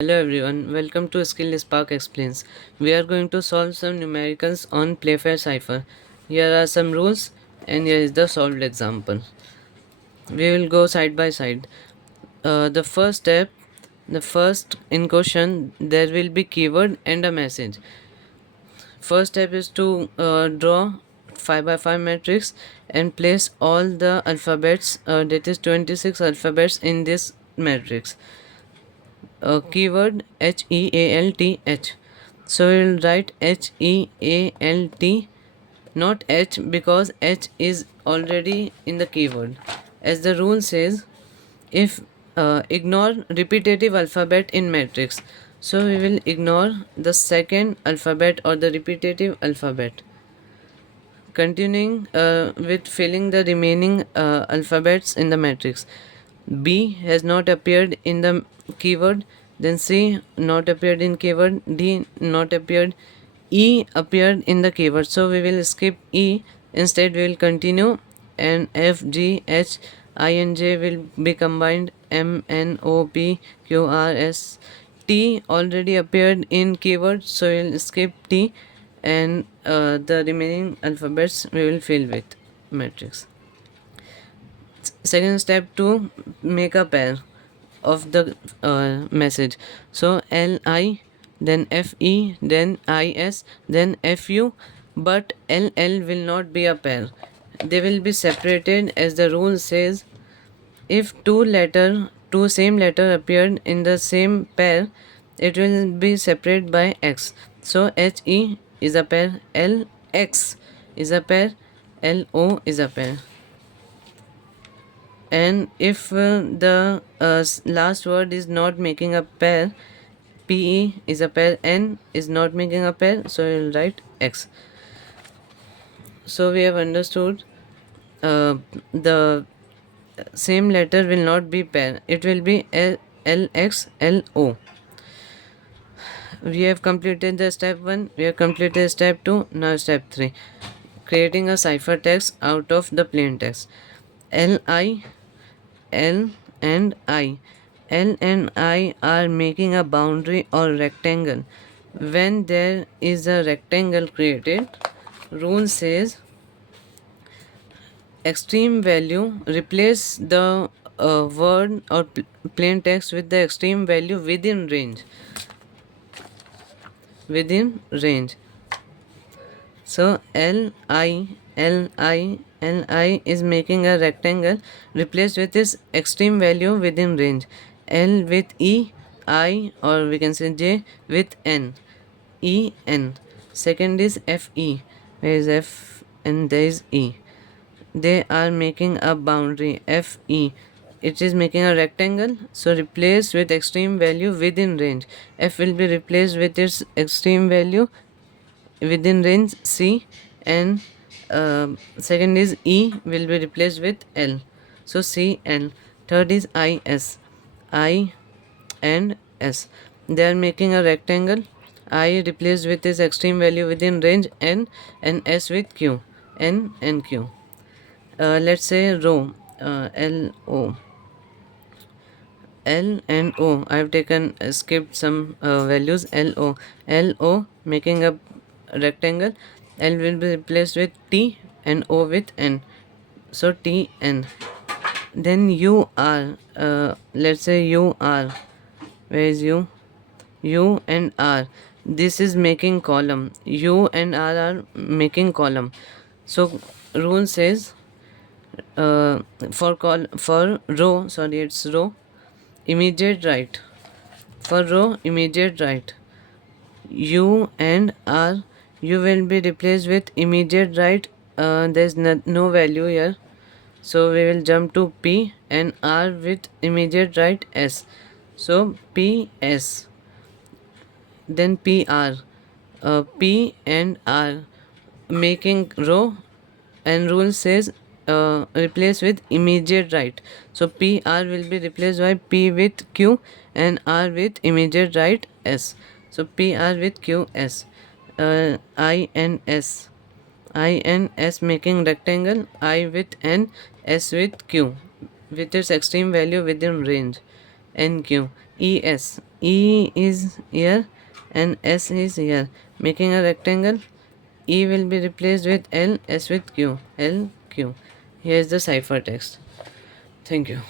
Hello everyone, welcome to Skill Spark Explains. We are going to solve some numericals on Playfair Cipher. Here are some rules and here is the solved example. We will go side by side. The first step, the first in question, there will be keyword and a message. First step is to draw 5 by 5 matrix and place all the alphabets, that is 26 alphabets in this matrix. Keyword HEALTH. So we'll write HEALT, not H, because H is already in the keyword. As the rule says, if ignore repetitive alphabet in matrix. So we will ignore the second alphabet or the repetitive alphabet. Continuing with filling the remaining alphabets in the matrix. B has not appeared in the keyword, then C not appeared in keyword, D not appeared, E appeared in the keyword. So we will skip E, instead we will continue, and F, G, H, I and J will be combined, M, N, O, P, Q, R, S. T already appeared in keyword, so we will skip T, and the remaining alphabets we will fill with matrix. Second step, to make a pair of the message. So LI, then FE, then IS, then FU, but LL will not be a pair. They will be separated, as the rule says. If two same letter appeared in the same pair, it will be separated by X. So HE is a pair, LX is a pair, LO is a pair. And if the last word is not making a pair, PE is a pair, N is not making a pair, so we will write X. So we have understood the same letter will not be pair, it will be LX, LO. We have completed the step 1, we have completed step 2, now step 3. Creating a ciphertext out of the plain text. LI, L and I. L and I are making a boundary or rectangle. When there is a rectangle created, rule says extreme value, replace the word or plain text with the extreme value within range. Within range. So Li is making a rectangle, replaced with its extreme value within range. L with E, I, or we can say J with N. E, N. Second is FE. Where is F and there is E. They are making a boundary, FE. It is making a rectangle, so replace with extreme value within range. F will be replaced with its extreme value within range C, and second is E will be replaced with L, so C L. Third is IS, I and S. They are making a rectangle, I replaced with its extreme value within range N, and S with Q, N and Q. Let's say row, L O. L and O. I have taken skipped some values. L O making a rectangle. L will be replaced with T and O with N. So T N. Then U R. Let's say U R. Where is U? U and R. This is making column. U and R are making column. So rule says for row. Sorry, it's row. Immediate right. For row, immediate right. U and R, U will be replaced with immediate right. There is no value here, so we will jump to P, and R with immediate right S. So P S. Then P R. P and R making row, and rule says replace with immediate right. So P R will be replaced by P with Q and R with immediate right S. So P R with Q S. I and S. I and S making rectangle, I with N, S with Q with its extreme value within range, NQ. ES. E is here and S is here, making a rectangle. E will be replaced with L, S with Q, L, Q. Here is the ciphertext. Thank you.